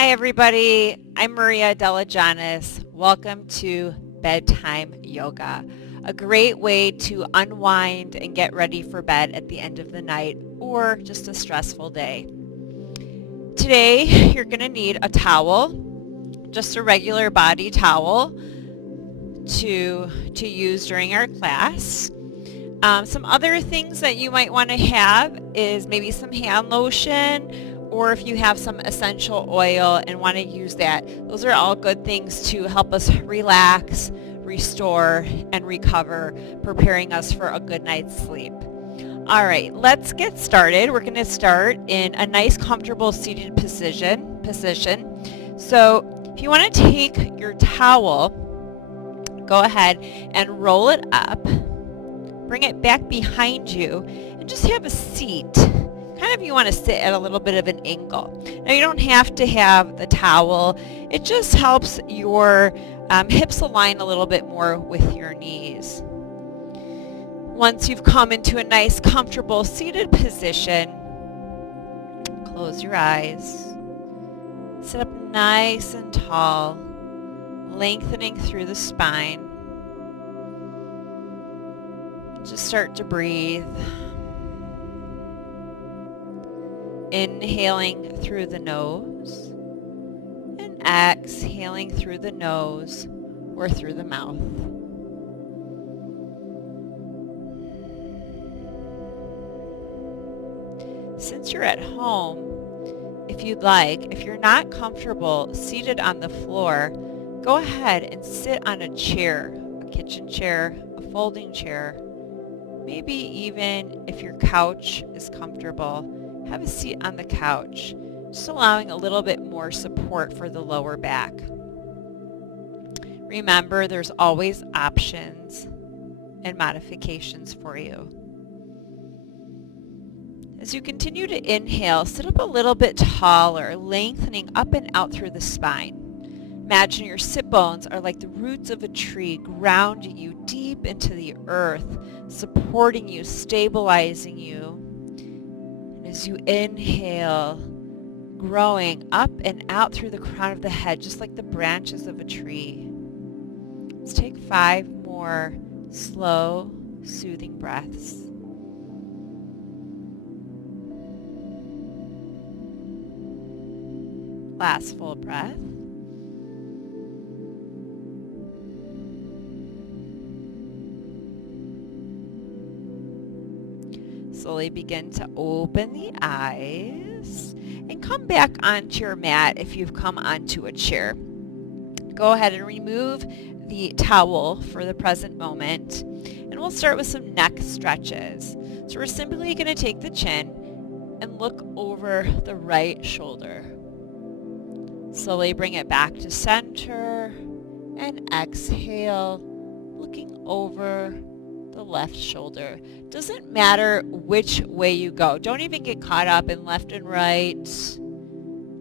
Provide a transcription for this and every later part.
Hi everybody, I'm Maria Deligiannis. Welcome to Bedtime Yoga, a great way to unwind and get ready for bed at the end of the night or just a stressful day. Today you're going to need a towel, just a regular body towel to use during our class. Some other things that you might want to have is maybe some hand lotion, or if you have some essential oil and want to use that. Those are all good things to help us relax, restore, and recover, preparing us for a good night's sleep. All right, let's get started. We're going to start in a nice, comfortable seated position. So if you want to take your towel, go ahead and roll it up. Bring it back behind you and just have a seat. Kind of you want to sit at a little bit of an angle. Now you don't have to have the towel. It just helps your hips align a little bit more with your knees. Once you've come into a nice, comfortable seated position, close your eyes. Sit up nice and tall, lengthening through the spine. Just start to breathe. Inhaling through the nose and exhaling through the nose or through the mouth. Since you're at home, if you'd like, if you're not comfortable seated on the floor, go ahead and sit on a chair, a kitchen chair, a folding chair. Maybe even if your couch is comfortable, have a seat on the couch, just allowing a little bit more support for the lower back. Remember, there's always options and modifications for you. As you continue to inhale, sit up a little bit taller, lengthening up and out through the spine. Imagine your sit bones are like the roots of a tree, grounding you deep into the earth, supporting you, stabilizing you. And as you inhale, growing up and out through the crown of the head, just like the branches of a tree. Let's take 5 more slow, soothing breaths. Last full breath. Slowly begin to open the eyes and come back onto your mat if you've come onto a chair. Go ahead and remove the towel for the present moment, and we'll start with some neck stretches. So we're simply going to take the chin and look over the right shoulder. Slowly bring it back to center and exhale, looking over the left shoulder. Doesn't matter which way you go. Don't even get caught up in left and right.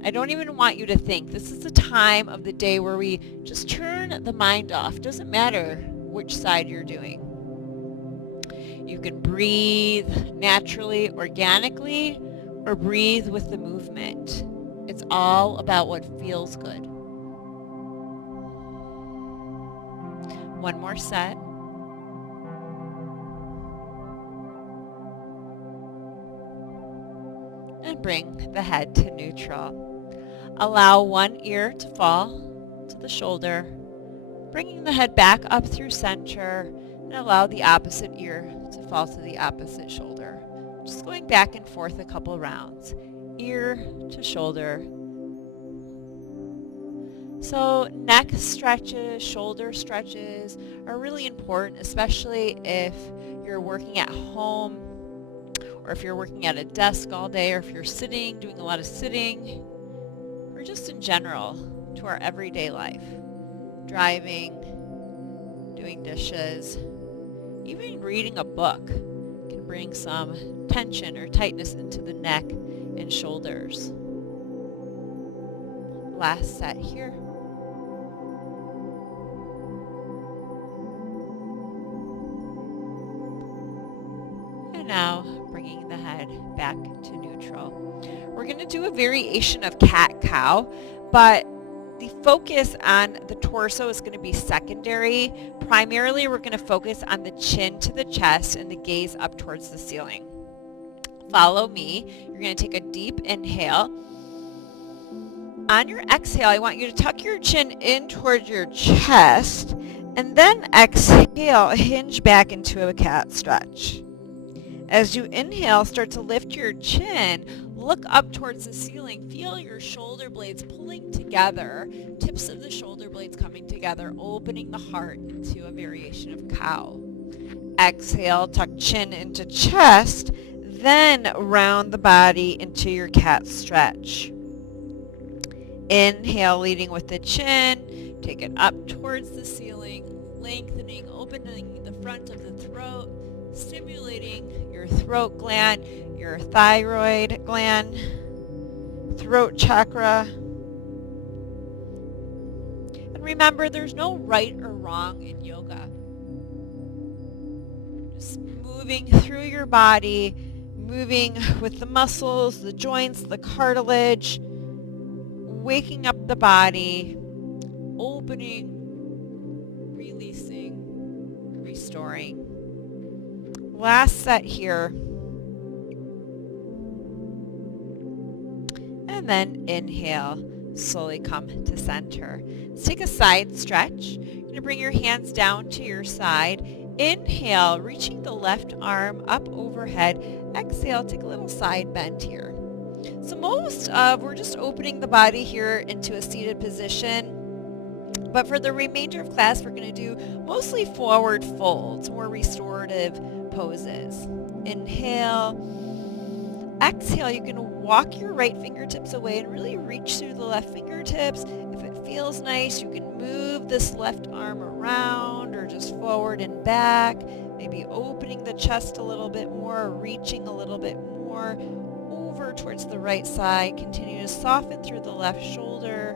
I don't even want you to think. This is the time of the day where we just turn the mind off. Doesn't matter which side you're doing. You can breathe naturally, organically, or breathe with the movement. It's all about what feels good. One more set. And bring the head to neutral. Allow one ear to fall to the shoulder, bringing the head back up through center, and allow the opposite ear to fall to the opposite shoulder. Just going back and forth a couple rounds, ear to shoulder. So neck stretches, shoulder stretches are really important, especially if you're working at home, or if you're working at a desk all day, or if you're sitting, doing a lot of sitting, or just in general to our everyday life. Driving, doing dishes, even reading a book can bring some tension or tightness into the neck and shoulders. Last set here. And now bringing the head back to neutral. We're going to do a variation of cat-cow. but the focus on the torso is going to be secondary. Primarily, we're going to focus on the chin to the chest and the gaze up towards the ceiling. Follow me. You're going to take a deep inhale. On your exhale, I want you to tuck your chin in towards your chest, and then exhale, hinge back into a cat stretch. As you inhale, start to lift your chin, look up towards the ceiling, feel your shoulder blades pulling together, tips of the shoulder blades coming together, opening the heart into a variation of cow. Exhale, tuck chin into chest, then round the body into your cat stretch. Inhale, leading with the chin, take it up towards the ceiling, lengthening, opening the front of the throat, stimulating your throat gland, your thyroid gland, throat chakra. And remember, there's no right or wrong in yoga. Just moving through your body, moving with the muscles, the joints, the cartilage, waking up the body, opening, releasing, restoring. Last set here. And then inhale, slowly come to center. Let's take a side stretch. You're going to bring your hands down to your side. Inhale, reaching the left arm up overhead. Exhale, take a little side bend here. So we're just opening the body here into a seated position. But for the remainder of class, we're going to do mostly forward folds, more restorative poses. Inhale. Exhale, you can walk your right fingertips away and really reach through the left fingertips. If it feels nice, you can move this left arm around or just forward and back, maybe opening the chest a little bit more, or reaching a little bit more over towards the right side. Continue to soften through the left shoulder.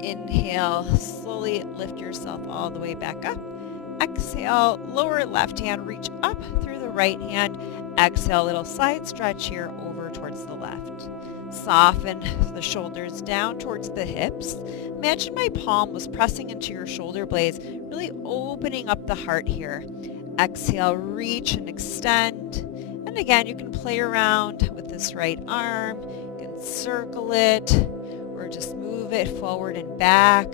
Inhale, slowly lift yourself all the way back up. Exhale, lower left hand, reach up through the right hand. Exhale, little side stretch here over towards the left. Soften the shoulders down towards the hips. Imagine my palm was pressing into your shoulder blades, really opening up the heart here. Exhale, reach and extend. And again, you can play around with this right arm. You can circle it, or just move it forward and back,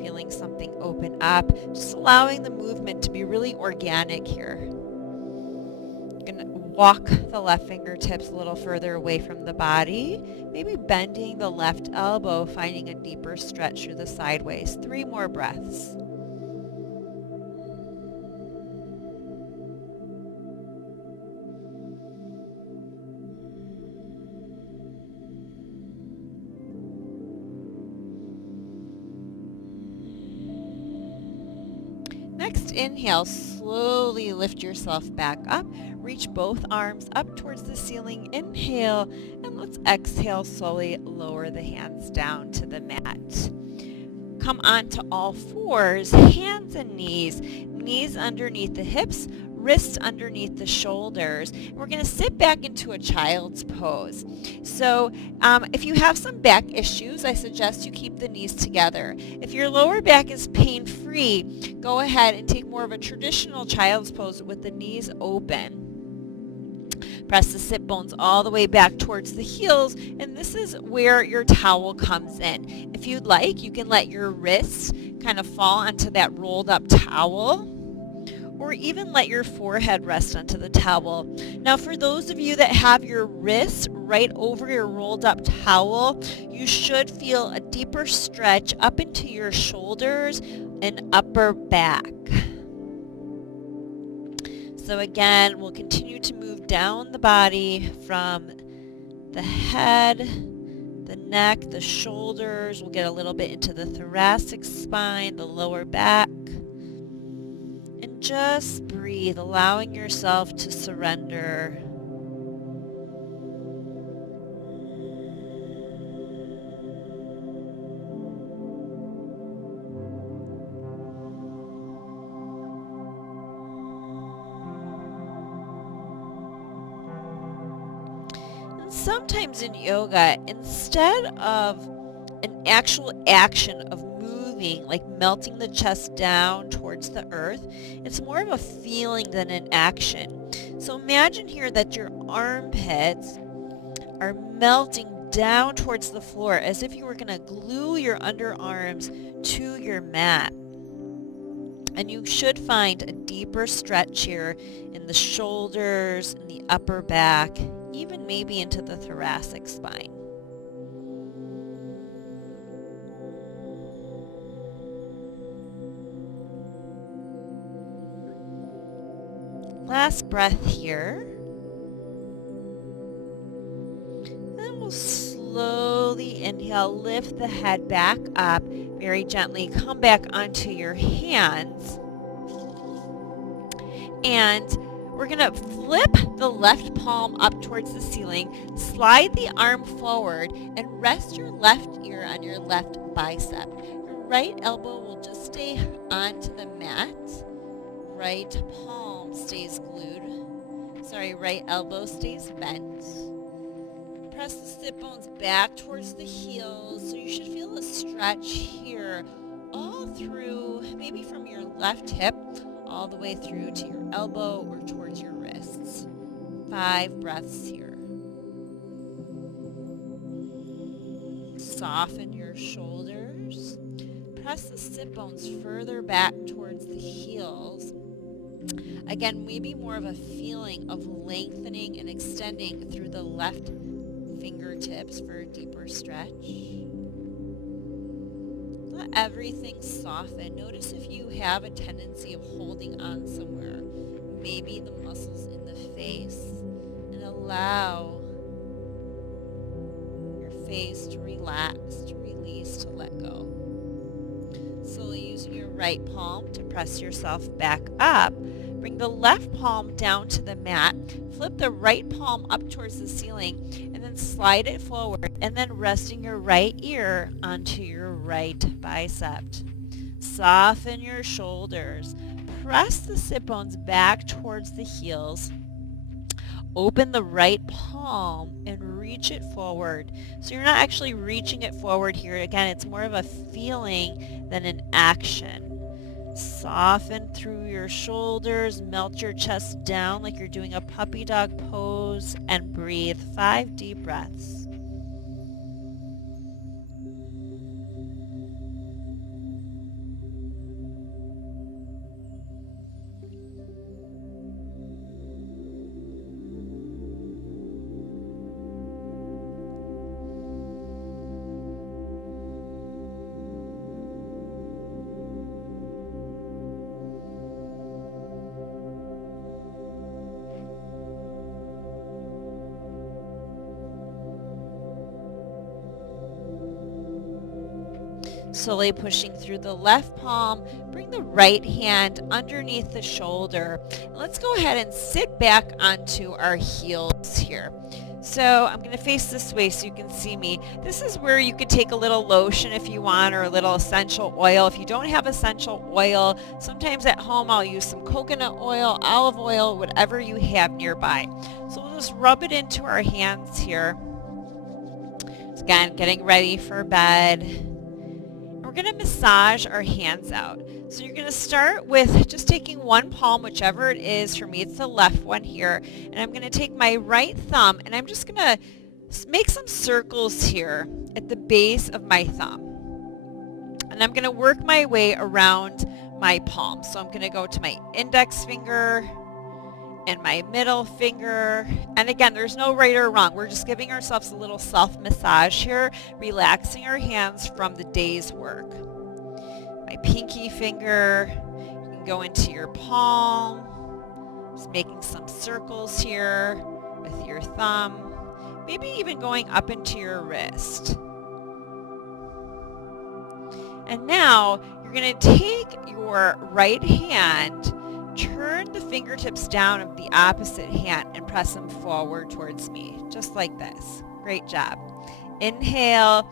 feeling something open up, just allowing the movement to be really organic here. You can walk the left fingertips a little further away from the body, maybe bending the left elbow, finding a deeper stretch through the sideways. 3 more breaths. Next, inhale, slowly lift yourself back up. Reach both arms up towards the ceiling. Inhale, and let's exhale, slowly lower the hands down to the mat. Come onto all fours, hands and knees. Knees underneath the hips, wrists underneath the shoulders. We're going to sit back into a child's pose. So if you have some back issues, I suggest you keep the knees together. If your lower back is pain-free, go ahead and take more of a traditional child's pose with the knees open. Press the sit bones all the way back towards the heels, and this is where your towel comes in. If you'd like, you can let your wrists kind of fall onto that rolled up towel, or even let your forehead rest onto the towel. Now, for those of you that have your wrists right over your rolled up towel, you should feel a deeper stretch up into your shoulders and upper back. So again, we'll continue to move down the body from the head, the neck, the shoulders. We'll get a little bit into the thoracic spine, the lower back. And just breathe, allowing yourself to surrender. sometimes in yoga, instead of an actual action of moving, like melting the chest down towards the earth, it's more of a feeling than an action. So imagine here that your armpits are melting down towards the floor as if you were going to glue your underarms to your mat. And you should find a deeper stretch here in the shoulders, in the upper back, even maybe into the thoracic spine. Last breath here. Then we'll slowly inhale, lift the head back up very gently. Come back onto your hands. And we're going to flip the left palm up towards the ceiling, slide the arm forward, and rest your left ear on your left bicep. Your right elbow will just stay onto the mat. Right palm stays glued. Right elbow stays bent. Press the sit bones back towards the heels, so you should feel a stretch here all through, maybe from your left hip all the way through to your elbow or towards your wrists. 5 breaths here. Soften your shoulders. Press the sit bones further back towards the heels. Again, maybe more of a feeling of lengthening and extending through the left fingertips for a deeper stretch. Let everything soften. Notice if you have a tendency of holding on somewhere, maybe the muscles in the face, and allow your face to relax, to release, to let go. Slowly using your right palm to press yourself back up. Bring the left palm down to the mat, flip the right palm up towards the ceiling, and then slide it forward, and then resting your right ear onto your right bicep. Soften your shoulders. Press the sit bones back towards the heels. Open the right palm and reach it forward. So you're not actually reaching it forward here. Again, it's more of a feeling than an action. Soften through your shoulders, melt your chest down like you're doing a puppy dog pose, and breathe. 5 deep breaths. Slowly pushing through the left palm, bring the right hand underneath the shoulder. And let's go ahead and sit back onto our heels here. So I'm going to face this way so you can see me. This is where you could take a little lotion if you want, or a little essential oil. If you don't have essential oil, sometimes at home I'll use some coconut oil, olive oil, whatever you have nearby. So we'll just rub it into our hands here. Again, getting ready for bed. We're going to massage our hands out. So you're going to start with just taking one palm, whichever it is. For me, it's the left one here. And I'm going to take my right thumb, and I'm just going to make some circles here at the base of my thumb. And I'm going to work my way around my palm. So I'm going to go to my index finger and my middle finger. And again, there's no right or wrong. We're just giving ourselves a little self-massage here, relaxing our hands from the day's work. My pinky finger, you can go into your palm, just making some circles here with your thumb, maybe even going up into your wrist. And now you're going to take your right hand, turn the fingertips down of the opposite hand, and press them forward towards me, just like this. Great job. Inhale,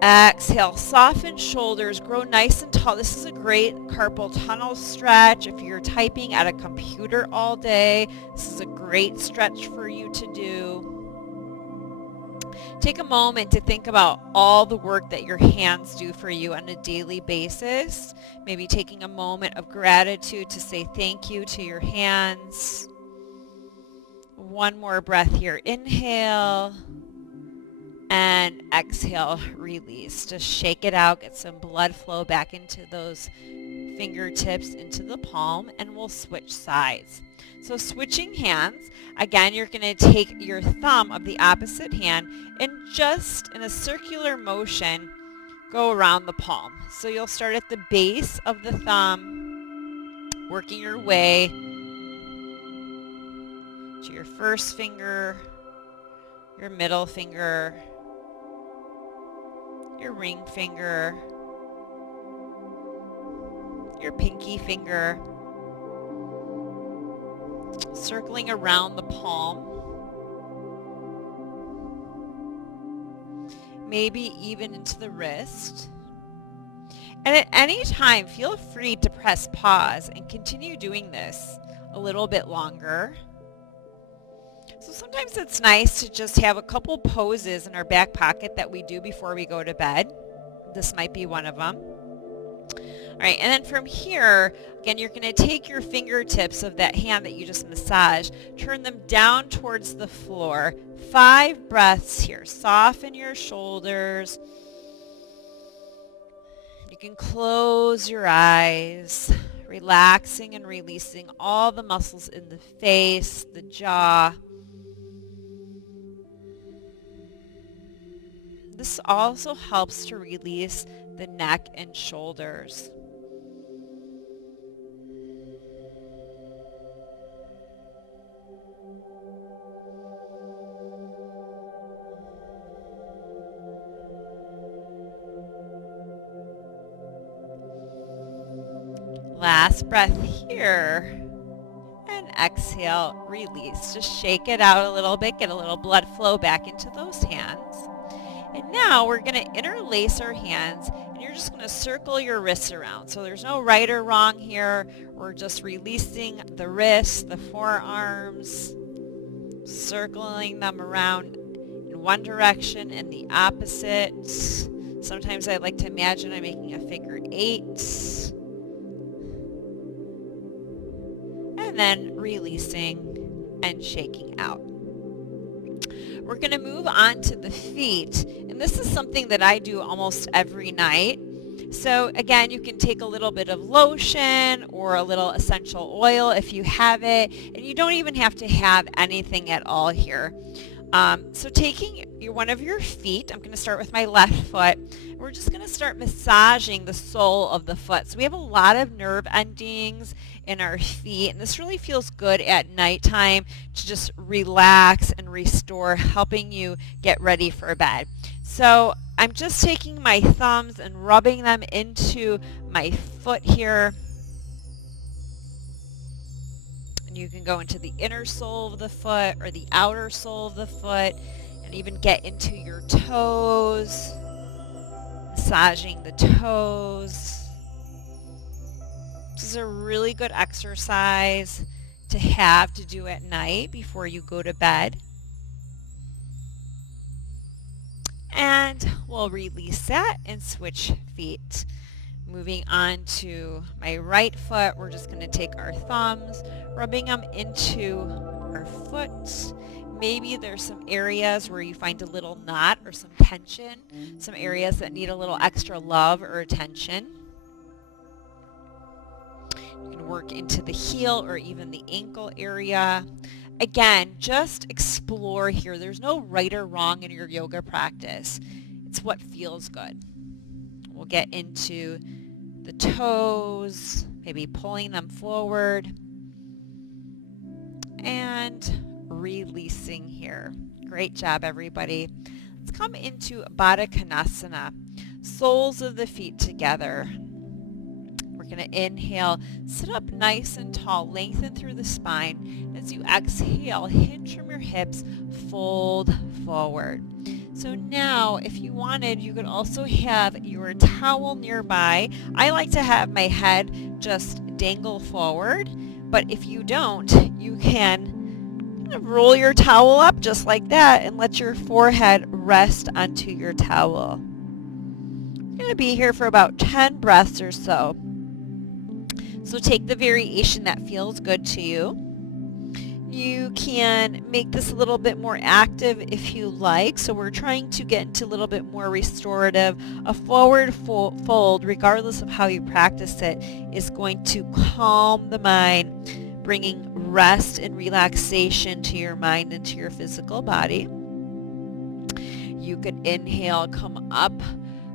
exhale, soften shoulders, grow nice and tall. This is a great carpal tunnel stretch. If you're typing at a computer all day, this is a great stretch for you to do. Take a moment to think about all the work that your hands do for you on a daily basis. Maybe taking a moment of gratitude to say thank you to your hands. One more breath here. Inhale and exhale, release. Just shake it out, get some blood flow back into those fingertips, into the palm, and we'll switch sides. So switching hands, again, you're going to take your thumb of the opposite hand and just in a circular motion, go around the palm. So you'll start at the base of the thumb, working your way to your first finger, your middle finger, your ring finger, your pinky finger, circling around the palm, maybe even into the wrist. And at any time, feel free to press pause and continue doing this a little bit longer. So sometimes it's nice to just have a couple poses in our back pocket that we do before we go to bed. This might be one of them. All right, and then from here, again, you're going to take your fingertips of that hand that you just massaged, turn them down towards the floor. 5 breaths here. Soften your shoulders. You can close your eyes, relaxing and releasing all the muscles in the face, the jaw. This also helps to release the neck and shoulders. Last breath here. And exhale, release. Just shake it out a little bit, get a little blood flow back into those hands. And now we're going to interlace our hands, and you're just going to circle your wrists around. So there's no right or wrong here. We're just releasing the wrists, the forearms, circling them around in one direction and the opposite. Sometimes I like to imagine I'm making a figure 8. And then releasing and shaking out. We're going to move on to the feet, and this is something that I do almost every night. So again, you can take a little bit of lotion or a little essential oil if you have it, and you don't even have to have anything at all here. So taking one of your feet, I'm going to start with my left foot. We're just going to start massaging the sole of the foot. So we have a lot of nerve endings in our feet, and this really feels good at nighttime to just relax and restore, helping you get ready for bed. So I'm just taking my thumbs and rubbing them into my foot here. And you can go into the inner sole of the foot or the outer sole of the foot and even get into your toes, massaging the toes. This is a really good exercise to have to do at night before you go to bed. And we'll release that and switch feet. Moving on to my right foot, we're just going to take our thumbs, rubbing them into our foot. Maybe there's some areas where you find a little knot or some tension, some areas that need a little extra love or attention. You can work into the heel or even the ankle area. Again, just explore here. There's no right or wrong in your yoga practice. It's what feels good. We'll get into the toes, maybe pulling them forward and releasing here. Great job, everybody. Let's come into Baddha Konasana, soles of the feet together. We're going to inhale, sit up nice and tall, lengthen through the spine. As you exhale, hinge from your hips, fold forward. So now, if you wanted, you could also have your towel nearby. I like to have my head just dangle forward, but if you don't, you can Roll your towel up just like that and let your forehead rest onto your towel. You're going to be here for about 10 breaths or so. So take the variation that feels good to you. You can make this a little bit more active if you like. So we're trying to get into a little bit more restorative. A forward fold, regardless of how you practice it, is going to calm the mind, bringing rest and relaxation to your mind and to your physical body. You could inhale, come up,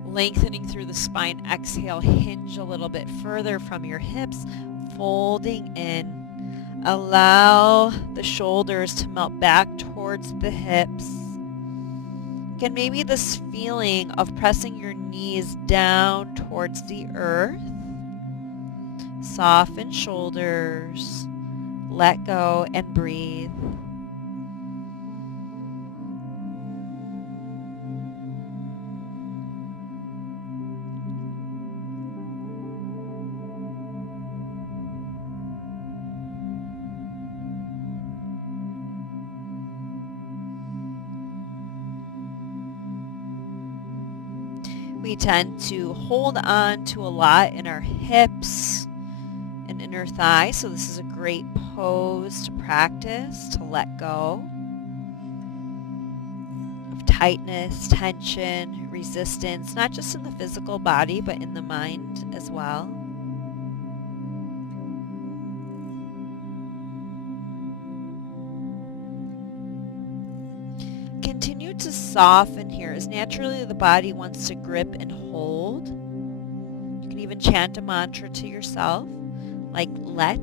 lengthening through the spine. Exhale, hinge a little bit further from your hips, folding in. Allow the shoulders to melt back towards the hips. Again, maybe this feeling of pressing your knees down towards the earth. Soften shoulders. Let go and breathe. We tend to hold on to a lot in our hips and inner thigh, so this is a great pose to practice, to let go of tightness, tension, resistance, not just in the physical body, but in the mind as well. Continue to soften here as naturally the body wants to grip and hold. You can even chant a mantra to yourself like let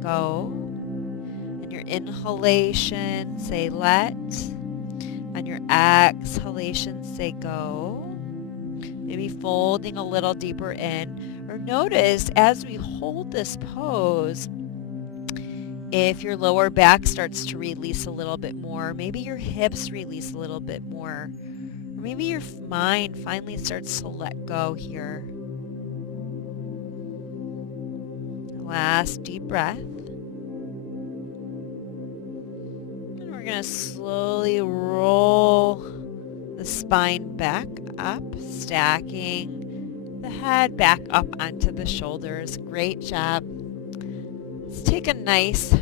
go. And your inhalation, say let. On your exhalation, say go. Maybe folding a little deeper in. Or notice as we hold this pose, if your lower back starts to release a little bit more, maybe your hips release a little bit more, or maybe your mind finally starts to let go here. Last deep breath. And we're going to slowly roll the spine back up, stacking the head back up onto the shoulders. Great job. Let's take a nice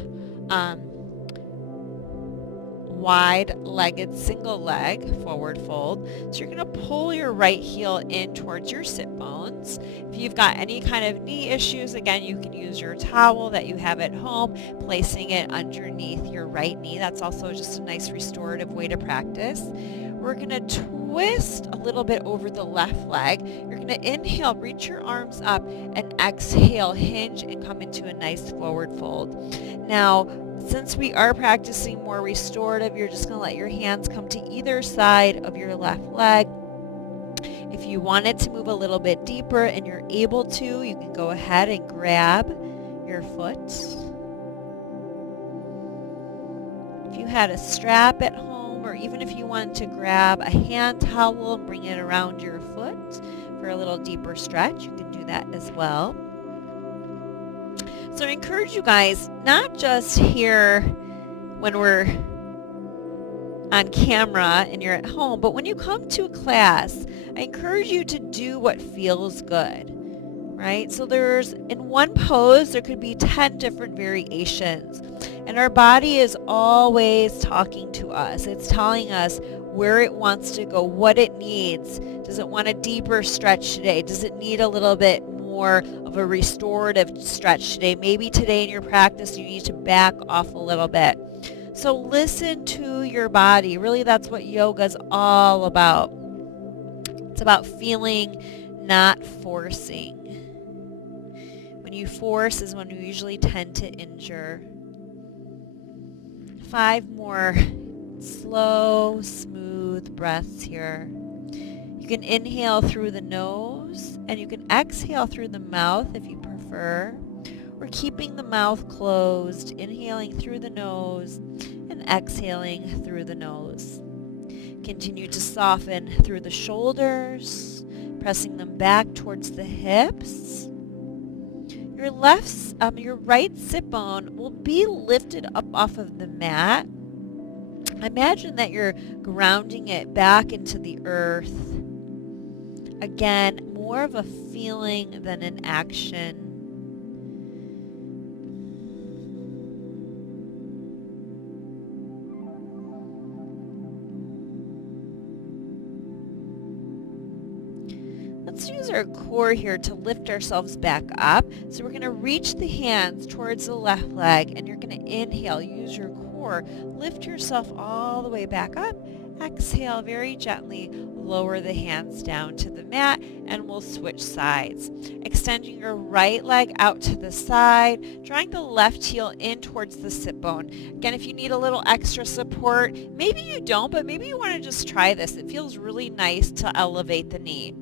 wide-legged single leg forward fold. So you're going to pull your right heel in towards your sit bones. If you've got any kind of knee issues, again, you can use your towel that you have at home, placing it underneath your right knee. That's also just a nice restorative way to practice. We're going to twist a little bit over the left leg. You're going to inhale, reach your arms up, and exhale, hinge, and come into a nice forward fold. Now, since we are practicing more restorative, you're just going to let your hands come to either side of your left leg. If you wanted to move a little bit deeper and you're able to, you can go ahead and grab your foot. If you had a strap at home, or even if you wanted to grab a hand towel and bring it around your foot for a little deeper stretch, you can do that as well. So I encourage you guys, not just here when we're on camera and you're at home, but when you come to a class, I encourage you to do what feels good, right? So in one pose, there could be 10 different variations. And our body is always talking to us. It's telling us where it wants to go, what it needs. Does it want a deeper stretch today? Does it need a little bit more of a restorative stretch today? Maybe today in your practice you need to back off a little bit. So listen to your body. Really, that's what yoga is all about. It's about feeling, not forcing. When you force is when you usually tend to injure. 5 more slow, smooth breaths here. You can inhale through the nose and you can exhale through the mouth if you prefer. We're keeping the mouth closed, inhaling through the nose and exhaling through the nose. Continue to soften through the shoulders, pressing them back towards the hips. Your right sit bone will be lifted up off of the mat. Imagine that you're grounding it back into the earth. Again, more of a feeling than an action. Let's use our core here to lift ourselves back up. So we're going to reach the hands towards the left leg, and you're going to inhale. Use your core. Lift yourself all the way back up. Exhale very gently. Lower the hands down to the mat, and we'll switch sides. Extending your right leg out to the side, drawing the left heel in towards the sit bone. Again, if you need a little extra support, maybe you don't, but maybe you want to just try this. It feels really nice to elevate the knee.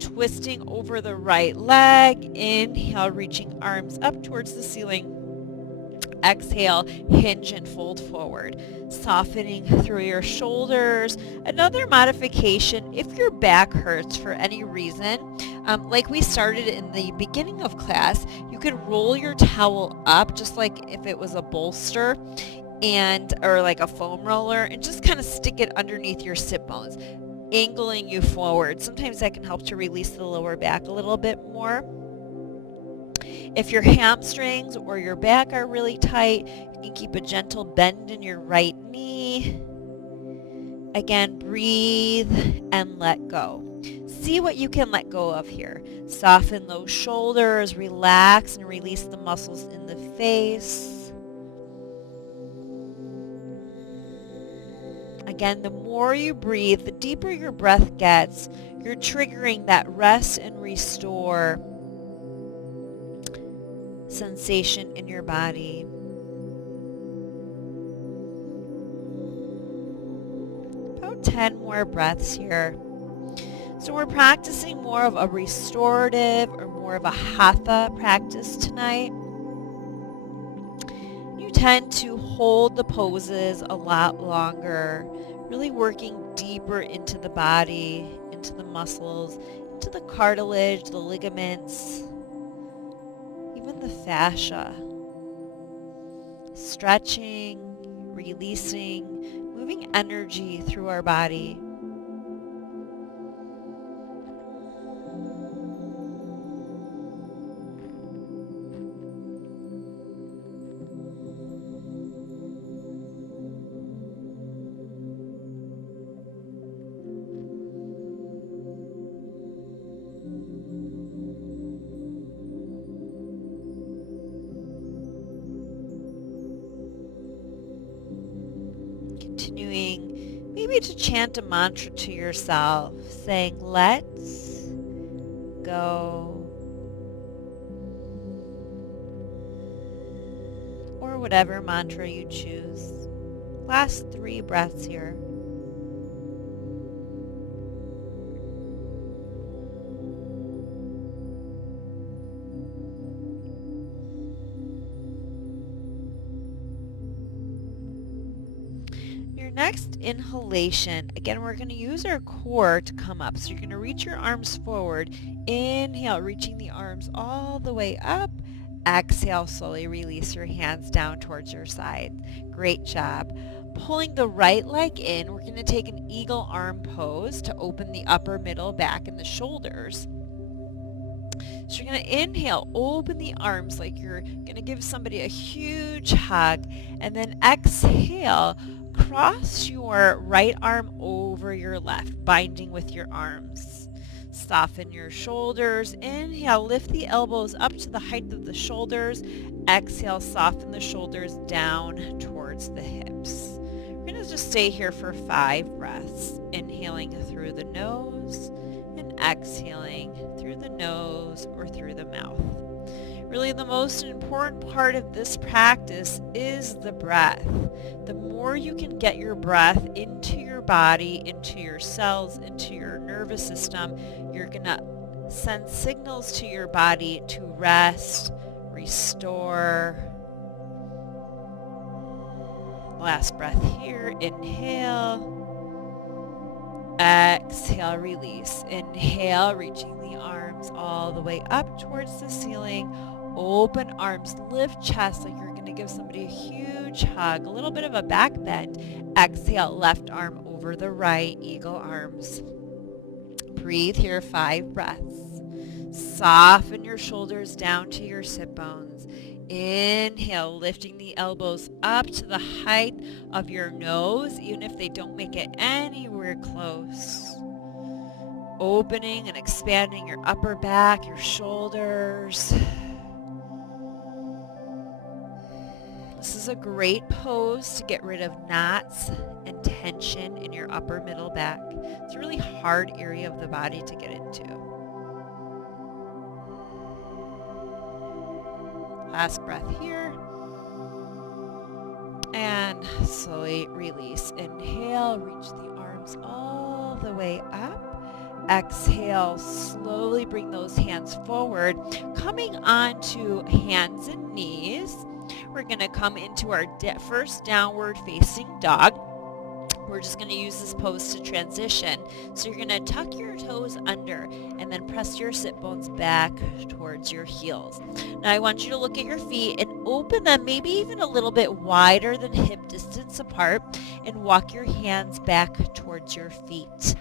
Twisting over the right leg. Inhale, reaching arms up towards the ceiling. Exhale, hinge and fold forward. Softening through your shoulders. Another modification, if your back hurts for any reason, like we started in the beginning of class, you could roll your towel up just like if it was a bolster or like a foam roller, and just kind of stick it underneath your sit bones, angling you forward. Sometimes that can help to release the lower back a little bit more. If your hamstrings or your back are really tight, you can keep a gentle bend in your right knee. Again, breathe and let go. See what you can let go of here. Soften those shoulders, relax and release the muscles in the face. Again, the more you breathe, the deeper your breath gets. You're triggering that rest and restore sensation in your body. About 10 more breaths here. So we're practicing more of a restorative or more of a hatha practice tonight. You tend to hold the poses a lot longer, really working deeper into the body, into the muscles, into the cartilage, the ligaments, even the fascia. Stretching, releasing, moving energy through our body. Continuing maybe to chant a mantra to yourself, saying, let's go, or whatever mantra you choose. Last 3 breaths here. Next inhalation, again, we're going to use our core to come up. So you're going to reach your arms forward. Inhale, reaching the arms all the way up. Exhale, slowly release your hands down towards your side. Great job. Pulling the right leg in, we're going to take an eagle arm pose to open the upper, middle, back, and the shoulders. So you're going to inhale, open the arms like you're going to give somebody a huge hug, and then exhale, cross your right arm over your left, binding with your arms. Soften your shoulders. Inhale, lift the elbows up to the height of the shoulders. Exhale, soften the shoulders down towards the hips. We're going to just stay here for 5 breaths. Inhaling through the nose and exhaling through the nose or through the mouth. Really, the most important part of this practice is the breath. The more you can get your breath into your body, into your cells, into your nervous system, you're going to send signals to your body to rest, restore. Last breath here. Inhale. Exhale, release. Inhale, reaching the arms all the way up towards the ceiling. Open arms, lift chest like you're going to give somebody a huge hug, a little bit of a back bend. Exhale, left arm over the right, eagle arms. Breathe here, 5 breaths. Soften your shoulders down to your sit bones. Inhale, lifting the elbows up to the height of your nose, even if they don't make it anywhere close. Opening and expanding your upper back, your shoulders. This is a great pose to get rid of knots and tension in your upper middle back. It's a really hard area of the body to get into. Last breath here. And slowly release. Inhale, reach the arms all the way up. Exhale, slowly bring those hands forward, coming onto hands and knees. We're going to come into our first downward facing dog. We're just going to use this pose to transition. So you're going to tuck your toes under and then press your sit bones back towards your heels. Now I want you to look at your feet and open them maybe even a little bit wider than hip distance apart and walk your hands back towards your feet.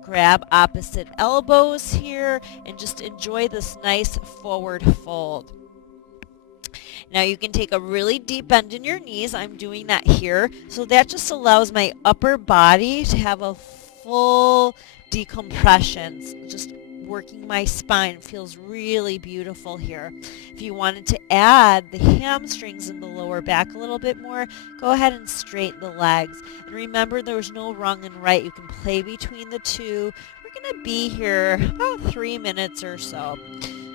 Grab opposite elbows here and just enjoy this nice forward fold. Now you can take a really deep bend in your knees. I'm doing that here. So that just allows my upper body to have a full decompression. Just working my spine feels really beautiful here. If you wanted to add the hamstrings and the lower back a little bit more, go ahead and straighten the legs. And remember, there's no wrong and right. You can play between the two. We're going to be here about 3 minutes or so.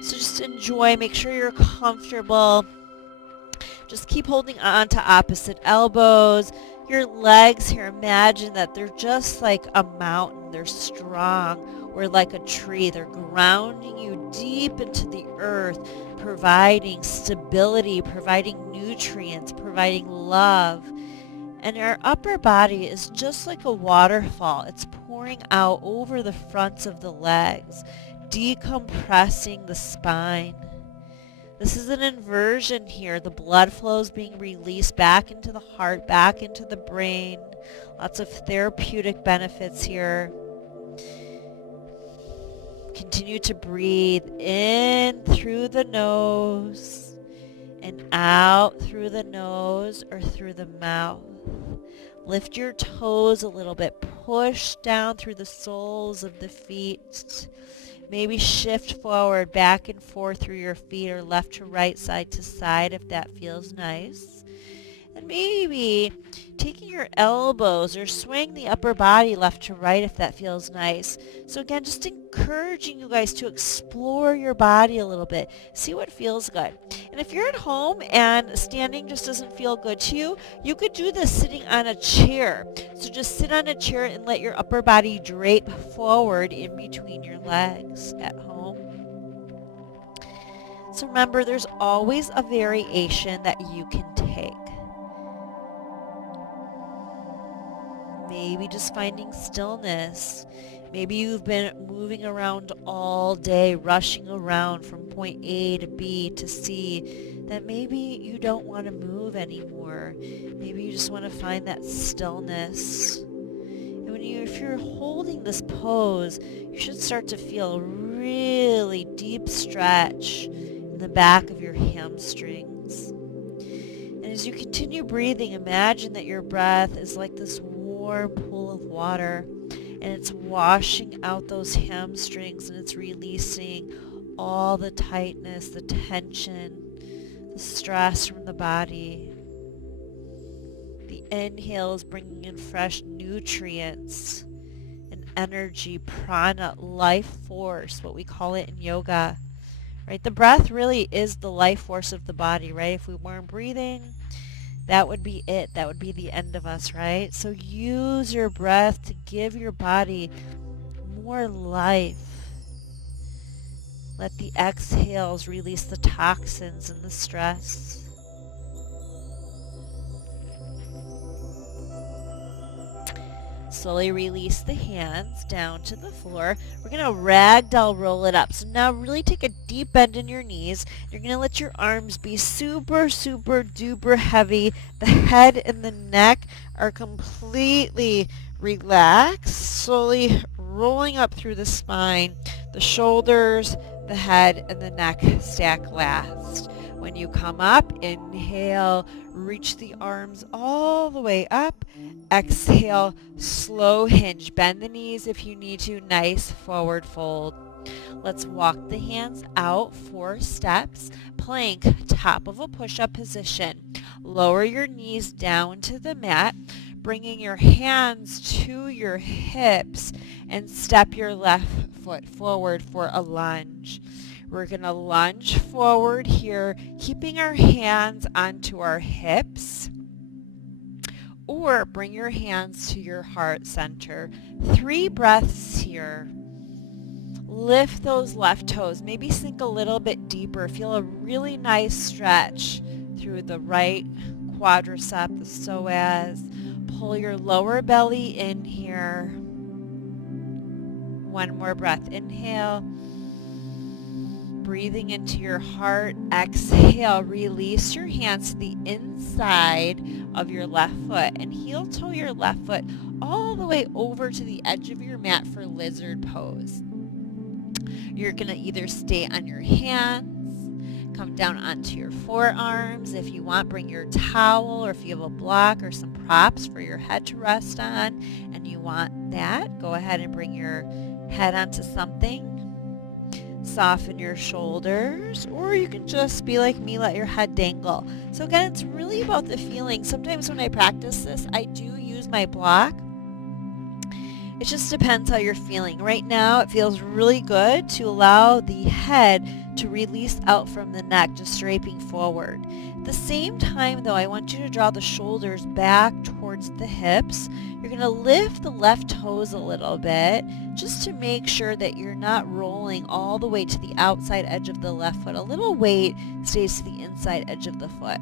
So just enjoy. Make sure you're comfortable. Just keep holding on to opposite elbows. Your legs here, imagine that they're just like a mountain. They're strong, or like a tree. They're grounding you deep into the earth, providing stability, providing nutrients, providing love. And our upper body is just like a waterfall. It's pouring out over the fronts of the legs, decompressing the spine. This is an inversion here. The blood flow is being released back into the heart, back into the brain. Lots of therapeutic benefits here. Continue to breathe in through the nose and out through the nose or through the mouth. Lift your toes a little bit. Push down through the soles of the feet. Maybe shift forward, back and forth through your feet, or left to right, side to side if that feels nice. And maybe taking your elbows or swaying the upper body left to right if that feels nice. So again, just encouraging you guys to explore your body a little bit. See what feels good. And if you're at home and standing just doesn't feel good to you, you could do this sitting on a chair. So just sit on a chair and let your upper body drape forward in between your legs at home. So remember, there's always a variation that you can take. Maybe just finding stillness. Maybe you've been moving around all day, rushing around from point A to B to C, that maybe you don't want to move anymore. Maybe you just want to find that stillness. And if you're holding this pose, you should start to feel a really deep stretch in the back of your hamstrings. And as you continue breathing, imagine that your breath is like this warm pool of water, and it's washing out those hamstrings, and it's releasing all the tightness, the tension, the stress from the body. The inhale is bringing in fresh nutrients and energy, prana, life force, what we call it in yoga, right? The breath really is the life force of the body, right? If we weren't breathing, that would be it. That would be the end of us, right? So use your breath to give your body more life. Let the exhales release the toxins and the stress. Slowly release the hands down to the floor. We're going to ragdoll roll it up. So now really take a deep bend in your knees. You're going to let your arms be super, super duper heavy. The head and the neck are completely relaxed, slowly rolling up through the spine. The shoulders, the head, and the neck stack last. When you come up, inhale, reach the arms all the way up. Exhale, slow hinge. Bend the knees if you need to. Nice forward fold. Let's walk the hands out 4 steps. Plank, top of a push-up position. Lower your knees down to the mat, bringing your hands to your hips, and step your left foot forward for a lunge. We're going to lunge forward here, keeping our hands onto our hips, or bring your hands to your heart center. 3 breaths here. Lift those left toes. Maybe sink a little bit deeper. Feel a really nice stretch through the right quadricep, the psoas. Pull your lower belly in here. One more breath. Inhale. Breathing into your heart. Exhale. Release your hands to the inside of your left foot and heel toe your left foot all the way over to the edge of your mat for lizard pose. You're going to either stay on your hands, come down onto your forearms. If you want, bring your towel, or if you have a block or some props for your head to rest on and you want that, go ahead and bring your head onto something. Soften your shoulders, or you can just be like me, let your head dangle. So again, it's really about the feeling. Sometimes when I practice this, I do use my block. It just depends how you're feeling. Right now, it feels really good to allow the head to release out from the neck, just draping forward. At the same time, though, I want you to draw the shoulders back towards the hips. You're going to lift the left toes a little bit, just to make sure that you're not rolling all the way to the outside edge of the left foot. A little weight stays to the inside edge of the foot.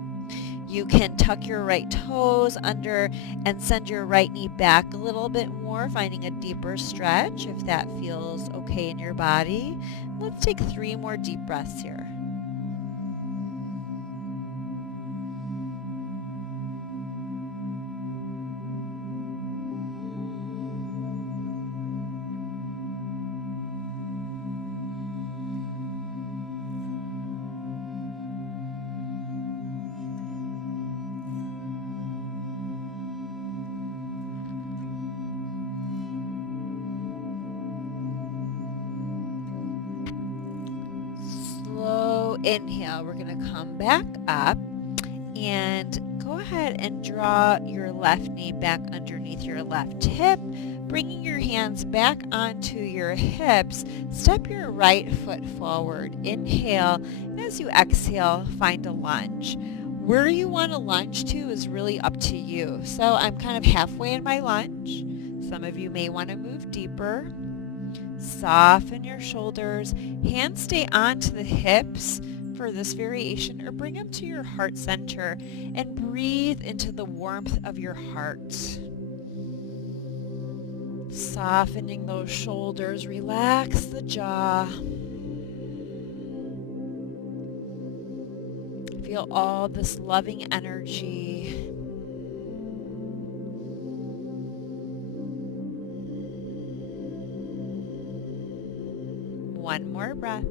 You can tuck your right toes under and send your right knee back a little bit more, finding a deeper stretch if that feels okay in your body. Let's take 3 more deep breaths here. Inhale, we're going to come back up and go ahead and draw your left knee back underneath your left hip, bringing your hands back onto your hips. Step your right foot forward. Inhale, and as you exhale, find a lunge. Where you want to lunge to is really up to you. So I'm kind of halfway in my lunge. Some of you may want to move deeper. Soften your shoulders. Hands stay onto the hips for this variation, or bring them to your heart center and breathe into the warmth of your heart. Softening those shoulders. Relax the jaw. Feel all this loving energy. One more breath.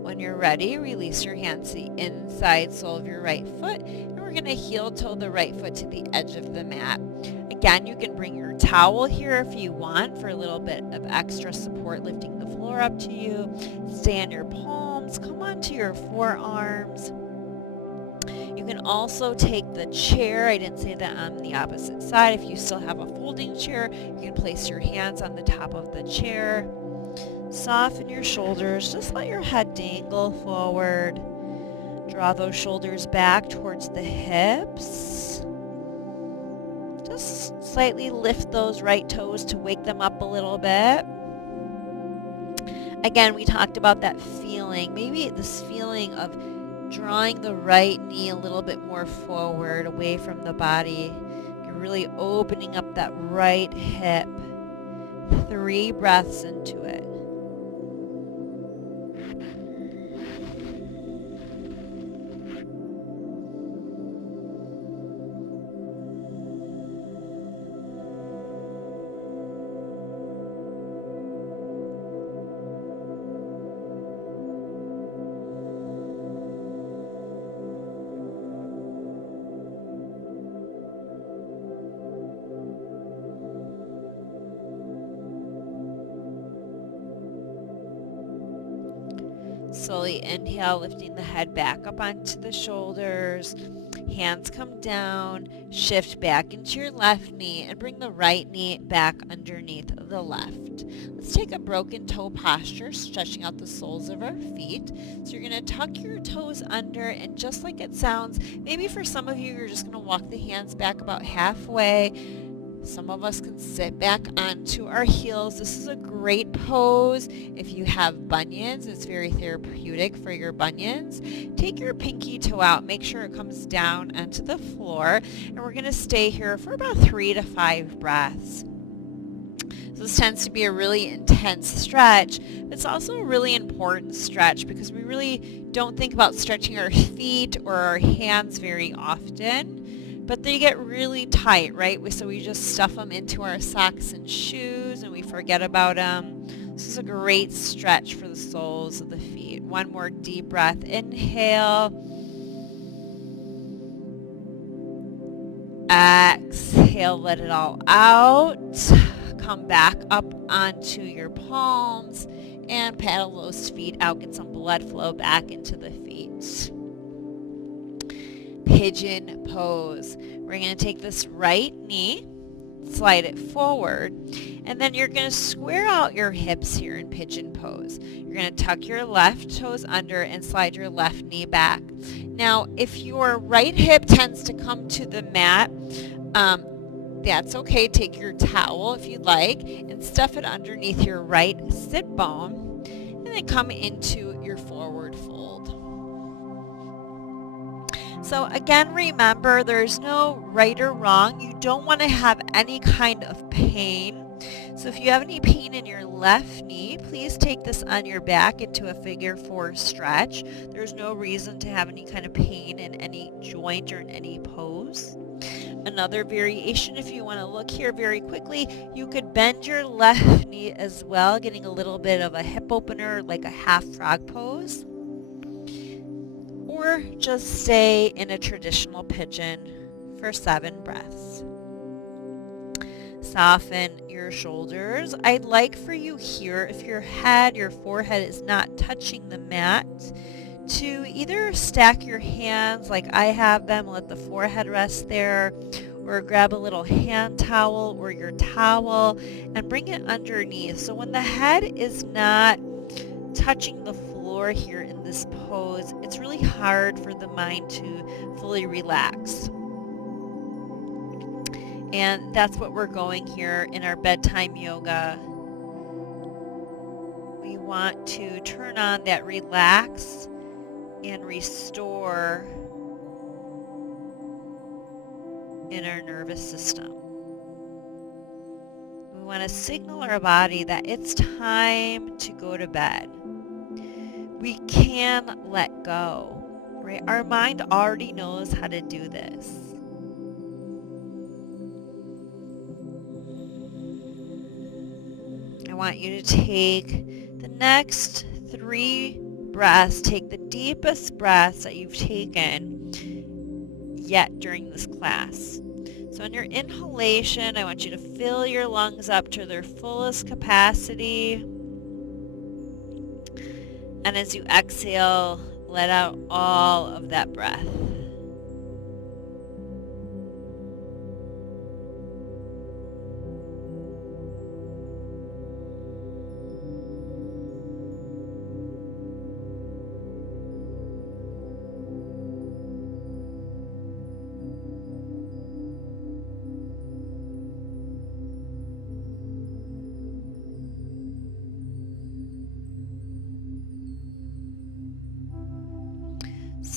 When you're ready, release your hands to the inside sole of your right foot, and we're going to heel toe the right foot to the edge of the mat. Again, you can bring your towel here if you want for a little bit of extra support, lifting the floor up to you. Stay on your palms, come onto your forearms. You can also take the chair. I didn't say that on the opposite side. If you still have a folding chair, you can place your hands on the top of the chair. Soften your shoulders. Just let your head dangle forward. Draw those shoulders back towards the hips. Just slightly lift those right toes to wake them up a little bit. Again, we talked about that feeling. Maybe this feeling of drawing the right knee a little bit more forward, away from the body. You can really opening up that right hip. 3 breaths into it. Slowly inhale, lifting the head back up onto the shoulders. Hands come down, shift back into your left knee and bring the right knee back underneath the left. Let's take a broken toe posture, stretching out the soles of our feet. So you're going to tuck your toes under, and just like it sounds, maybe for some of you, you're just going to walk the hands back about halfway. Some of us can sit back onto our heels. This is a great pose. If you have bunions, it's very therapeutic for your bunions. Take your pinky toe out. Make sure it comes down onto the floor. And we're going to stay here for about 3 to 5 breaths. So this tends to be a really intense stretch. It's also a really important stretch because we really don't think about stretching our feet or our hands very often. But they get really tight, right? So we just stuff them into our socks and shoes and we forget about them. This is a great stretch for the soles of the feet. One more deep breath. Inhale. Exhale, let it all out. Come back up onto your palms and paddle those feet out. Get some blood flow back into the feet. Pigeon pose. We're going to take this right knee, slide it forward, and then you're going to square out your hips here in pigeon pose. You're going to tuck your left toes under and slide your left knee back. Now, if your right hip tends to come to the mat, that's okay. Take your towel if you'd like and stuff it underneath your right sit bone and then come into your forward fold. So again, remember, there's no right or wrong. You don't want to have any kind of pain. So if you have any pain in your left knee, please take this on your back into a figure 4 stretch. There's no reason to have any kind of pain in any joint or in any pose. Another variation, if you want to look here very quickly, you could bend your left knee as well, getting a little bit of a hip opener, like a half frog pose. Or just stay in a traditional pigeon for 7 breaths. Soften your shoulders. I'd like for you here, if your forehead is not touching the mat, to either stack your hands like I have them, let the forehead rest there, or grab a little hand towel or your towel and bring it underneath. So when the head is not touching the floor here in this pose, it's really hard for the mind to fully relax. And that's what we're going here in our bedtime yoga. We want to turn on that relax and restore in our nervous system. We want to signal our body that it's time to go to bed. We can let go, right? Our mind already knows how to do this. I want you to take the next 3 breaths. Take the deepest breaths that you've taken yet during this class. So on your inhalation, I want you to fill your lungs up to their fullest capacity. And as you exhale, let out all of that breath.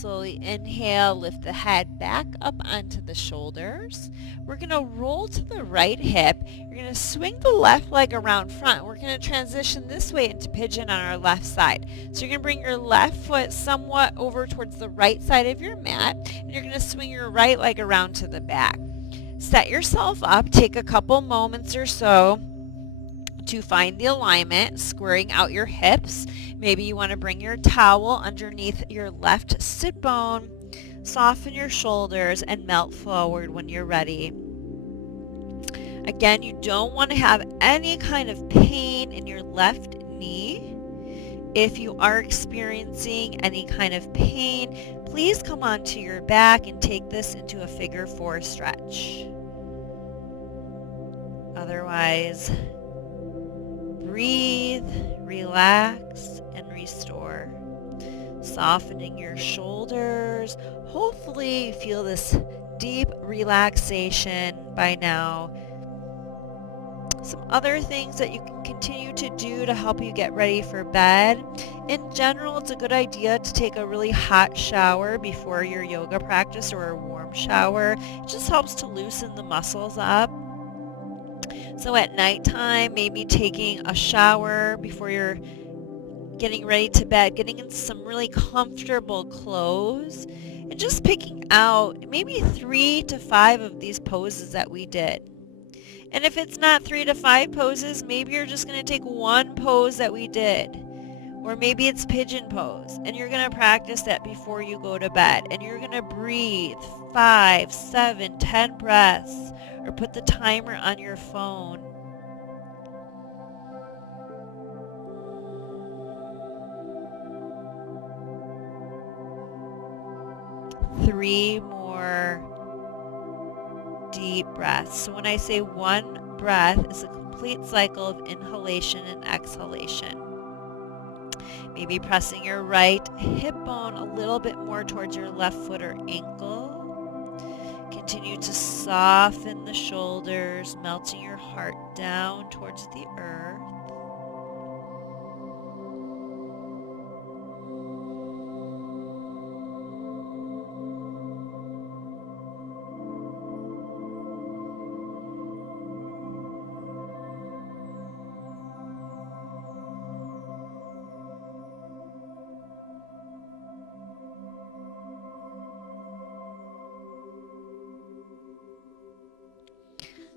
Slowly inhale, lift the head back up onto the shoulders. We're going to roll to the right hip. You're going to swing the left leg around front. We're going to transition this way into pigeon on our left side. So you're going to bring your left foot somewhat over towards the right side of your mat, and you're going to swing your right leg around to the back. Set yourself up. Take a couple moments or so to find the alignment, squaring out your hips. Maybe you want to bring your towel underneath your left sit bone, soften your shoulders, and melt forward when you're ready. Again, you don't want to have any kind of pain in your left knee. If you are experiencing any kind of pain, please come onto your back and take this into a figure 4 stretch. Otherwise, breathe, relax, and restore. Softening your shoulders. Hopefully you feel this deep relaxation by now. Some other things that you can continue to do to help you get ready for bed. In general, it's a good idea to take a really hot shower before your yoga practice, or a warm shower. It just helps to loosen the muscles up. So at nighttime, maybe taking a shower before you're getting ready to bed, getting into some really comfortable clothes, and just picking out maybe 3 to 5 of these poses that we did. And if it's not 3 to 5 poses, maybe you're just going to take one pose that we did. Or maybe it's pigeon pose, and you're going to practice that before you go to bed. And you're going to breathe 5, 7, 10 breaths, or put the timer on your phone. Three more deep breaths. So when I say one breath, it's a complete cycle of inhalation and exhalation. Maybe pressing your right hip bone a little bit more towards your left foot or ankle. Continue to soften the shoulders, melting your heart down towards the earth.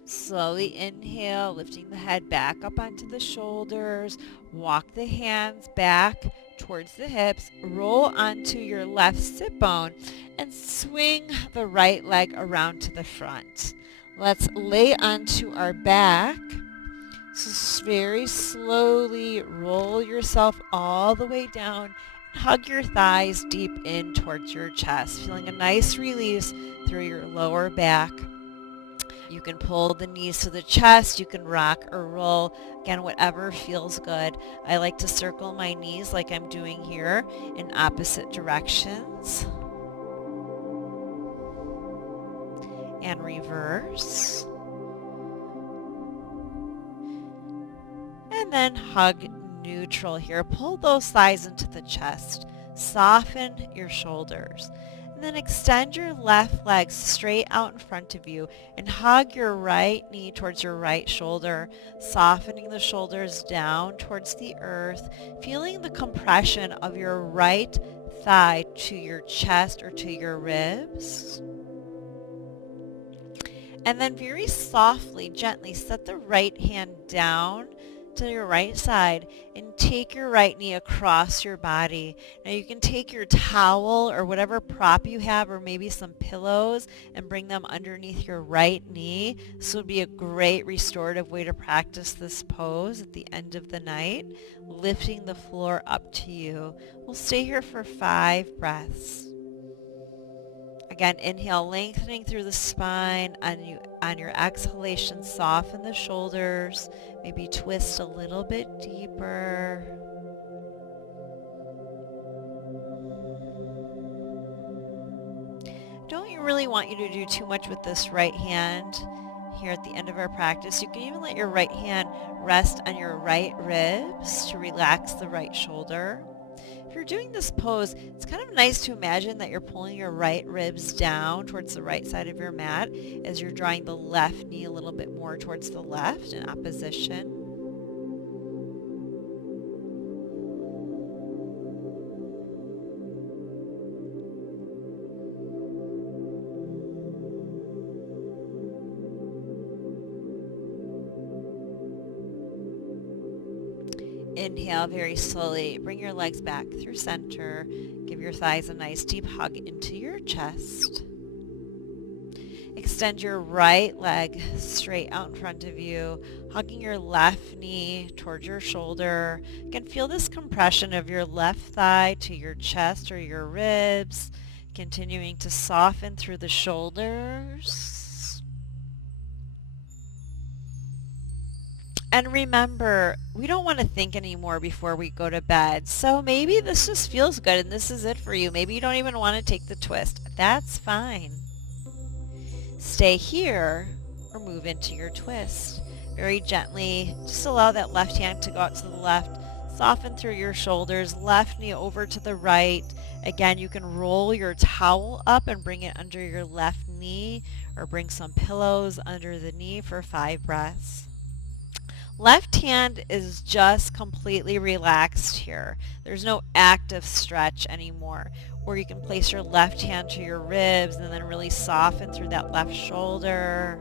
Slowly inhale, lifting the head back up onto the shoulders. Walk the hands back towards the hips. Roll onto your left sit bone and swing the right leg around to the front. Let's lay onto our back. So very slowly roll yourself all the way down. Hug your thighs deep in towards your chest, feeling a nice release through your lower back. You can pull the knees to the chest, you can rock or roll, again, whatever feels good. I like to circle my knees like I'm doing here in opposite directions. And reverse. And then hug neutral here. Pull those thighs into the chest. Soften your shoulders. And then extend your left leg straight out in front of you and hug your right knee towards your right shoulder, softening the shoulders down towards the earth, feeling the compression of your right thigh to your chest or to your ribs. And then very softly, gently set the right hand down to your right side and take your right knee across your body. Now you can take your towel or whatever prop you have, or maybe some pillows, and bring them underneath your right knee. This would be a great restorative way to practice this pose at the end of the night, lifting the floor up to you. We'll stay here for 5 breaths. Again, inhale, lengthening through the spine. On your exhalation, soften the shoulders. Maybe twist a little bit deeper. Don't really want you to do too much with this right hand here at the end of our practice. You can even let your right hand rest on your right ribs to relax the right shoulder. If you're doing this pose, it's kind of nice to imagine that you're pulling your right ribs down towards the right side of your mat as you're drawing the left knee a little bit more towards the left in opposition. Inhale very slowly. Bring your legs back through center. Give your thighs a nice deep hug into your chest. Extend your right leg straight out in front of you, hugging your left knee towards your shoulder. You can feel this compression of your left thigh to your chest or your ribs, continuing to soften through the shoulders. And remember, we don't want to think anymore before we go to bed. So maybe this just feels good and this is it for you. Maybe you don't even want to take the twist. That's fine. Stay here or move into your twist. Very gently, just allow that left hand to go out to the left. Soften through your shoulders, left knee over to the right. Again, you can roll your towel up and bring it under your left knee or bring some pillows under the knee for 5 breaths. Left hand is just completely relaxed here. There's no active stretch anymore. Or you can place your left hand to your ribs and then really soften through that left shoulder.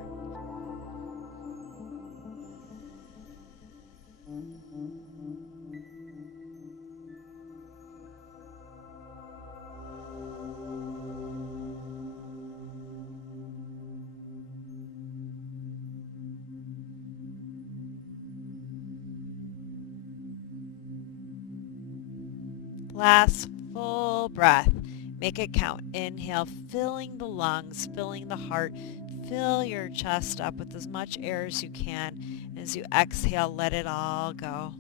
Last full breath. Make it count. Inhale, filling the lungs, filling the heart. Fill your chest up with as much air as you can. And as you exhale, let it all go.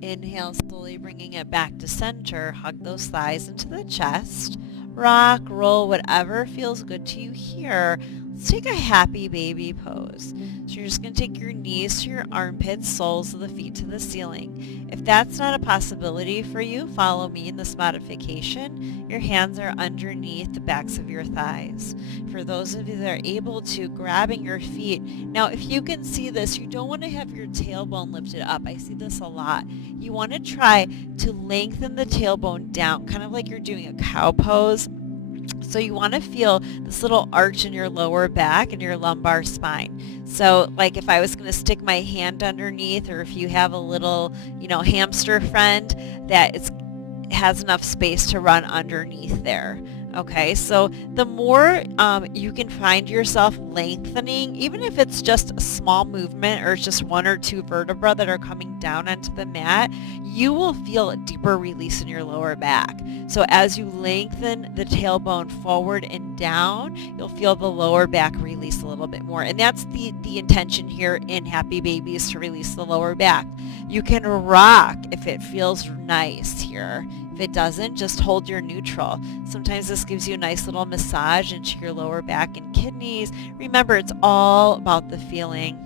Inhale, slowly bringing it back to center. Hug those thighs into the chest. Rock, roll, whatever feels good to you here. Let's take a happy baby pose. So you're just going to take your knees to your armpits, soles of the feet to the ceiling. If that's not a possibility for you, follow me in this modification. Your hands are underneath the backs of your thighs. For those of you that are able to, grabbing your feet. Now, if you can see this, you don't want to have your tailbone lifted up. I see this a lot. You want to try to lengthen the tailbone down, kind of like you're doing a cow pose. So you want to feel this little arch in your lower back and your lumbar spine. So like if I was going to stick my hand underneath, or if you have a little, hamster friend that has enough space to run underneath there. Okay, so the more you can find yourself lengthening, even if it's just a small movement or it's just 1 or 2 vertebrae that are coming down onto the mat, you will feel a deeper release in your lower back. So as you lengthen the tailbone forward and down, you'll feel the lower back release a little bit more. And that's the intention here in Happy Baby, is to release the lower back. You can rock if it feels nice here. If it doesn't, just hold your neutral. Sometimes this gives you a nice little massage into your lower back and kidneys. Remember, it's all about the feeling.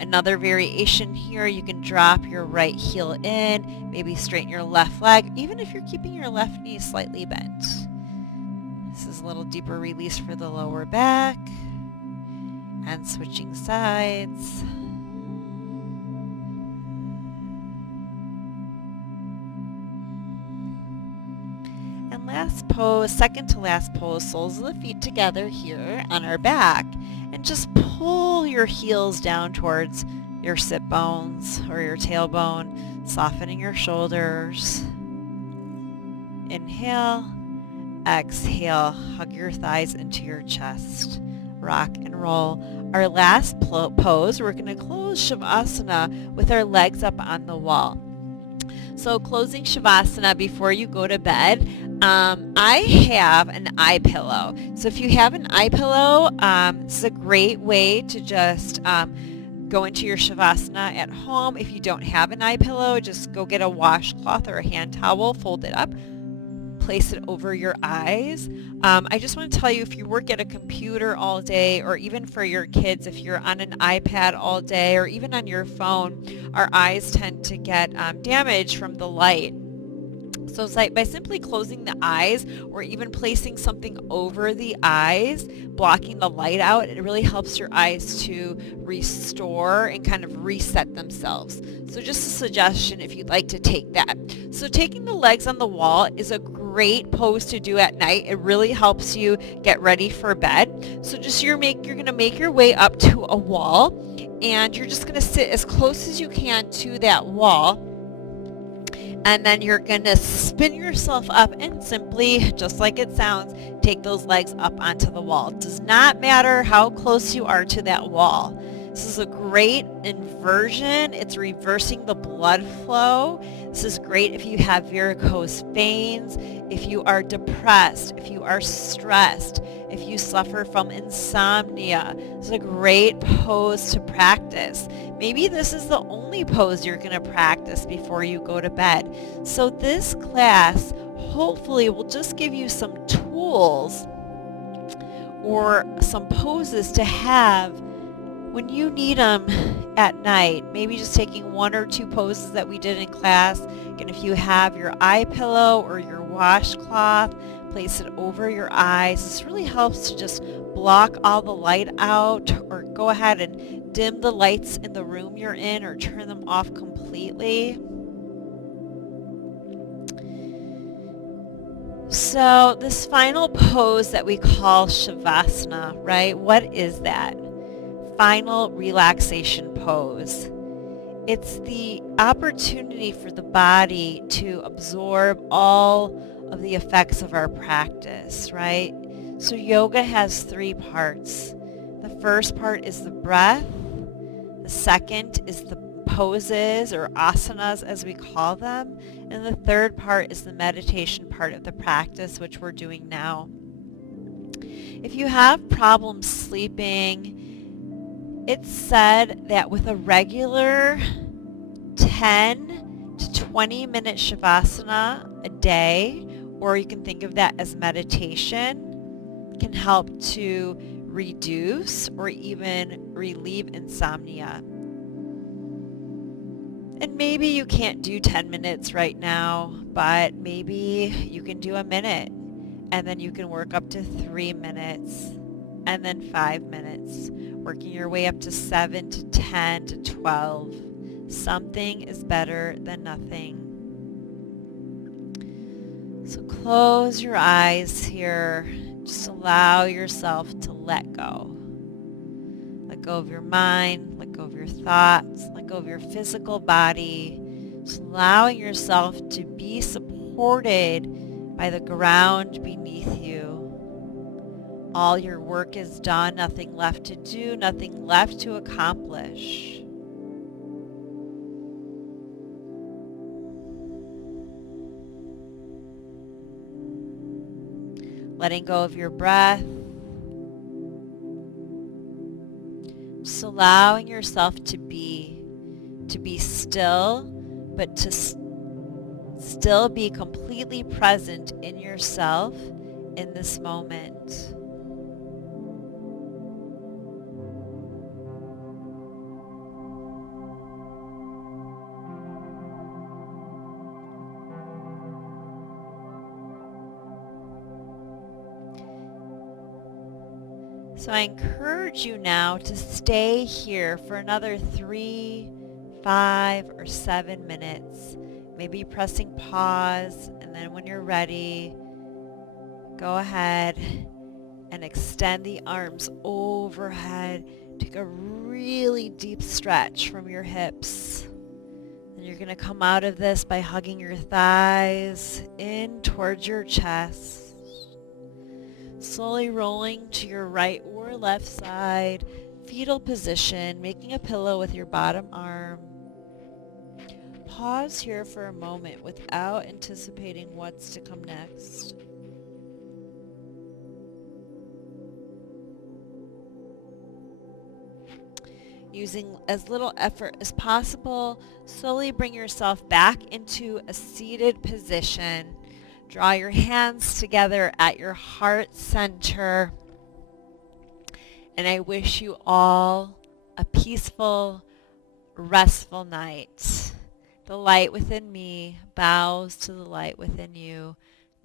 Another variation here, you can drop your right heel in, maybe straighten your left leg, even if you're keeping your left knee slightly bent. This is a little deeper release for the lower back. And switching sides. And last pose, second to last pose, soles of the feet together here on our back. And just pull your heels down towards your sit bones or your tailbone, softening your shoulders. Inhale, exhale, hug your thighs into your chest. Rock and roll. Our last pose, we're going to close Shavasana with our legs up on the wall. So closing Shavasana before you go to bed, I have an eye pillow. So if you have an eye pillow, this is a great way to just go into your Shavasana at home. If you don't have an eye pillow, just go get a washcloth or a hand towel, fold it up, place it over your eyes. I just want to tell you, if you work at a computer all day, or even for your kids, if you're on an iPad all day, or even on your phone, our eyes tend to get damaged from the light. So it's like by simply closing the eyes or even placing something over the eyes, blocking the light out, it really helps your eyes to restore and kind of reset themselves. So just a suggestion if you'd like to take that. So taking the legs on the wall is a great pose to do at night. It really helps you get ready for bed. So just you're going to make your way up to a wall, and you're just going to sit as close as you can to that wall. And then you're going to spin yourself up and simply, just like it sounds, take those legs up onto the wall. It does not matter how close you are to that wall. This is a great inversion. It's reversing the blood flow. This is great if you have varicose veins, if you are depressed, if you are stressed, if you suffer from insomnia. This is a great pose to practice. Maybe this is the only pose you're going to practice before you go to bed. So this class hopefully will just give you some tools or some poses to have when you need them at night. Maybe just taking one or two poses that we did in class. And if you have your eye pillow or your washcloth, place it over your eyes. This really helps to just block all the light out, or go ahead and dim the lights in the room you're in, or turn them off completely. So this final pose that we call Shavasana, right? What is that? Final relaxation pose. It's the opportunity for the body to absorb all of the effects of our practice, right? So yoga has three parts. The first part is the breath. The second is the poses, or asanas as we call them. And the third part is the meditation part of the practice, which we're doing now. If you have problems sleeping, it's said that with a regular 10 to 20 minute Shavasana a day, or you can think of that as meditation, can help to reduce or even relieve insomnia. And maybe you can't do 10 minutes right now, but maybe you can do a minute, and then you can work up to 3 minutes, and then 5 minutes, working your way up to 7 to 10 to 12. Something is better than nothing. So close your eyes here. Just allow yourself to let go. Let go of your mind, let go of your thoughts, let go of your physical body. Just allowing yourself to be supported by the ground beneath you. All your work is done, nothing left to do, nothing left to accomplish. Letting go of your breath. Just allowing yourself to be still, but to still be completely present in yourself in this moment. So I encourage you now to stay here for another 3, 5, or 7 minutes. Maybe pressing pause, and then when you're ready, go ahead and extend the arms overhead. Take a really deep stretch from your hips. And you're going to come out of this by hugging your thighs in towards your chest. Slowly rolling to your right or left side, fetal position, making a pillow with your bottom arm. Pause here for a moment without anticipating what's to come next. Using as little effort as possible, slowly bring yourself back into a seated position. Draw your hands together at your heart center. And I wish you all a peaceful, restful night. The light within me bows to the light within you.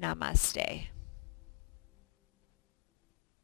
Namaste.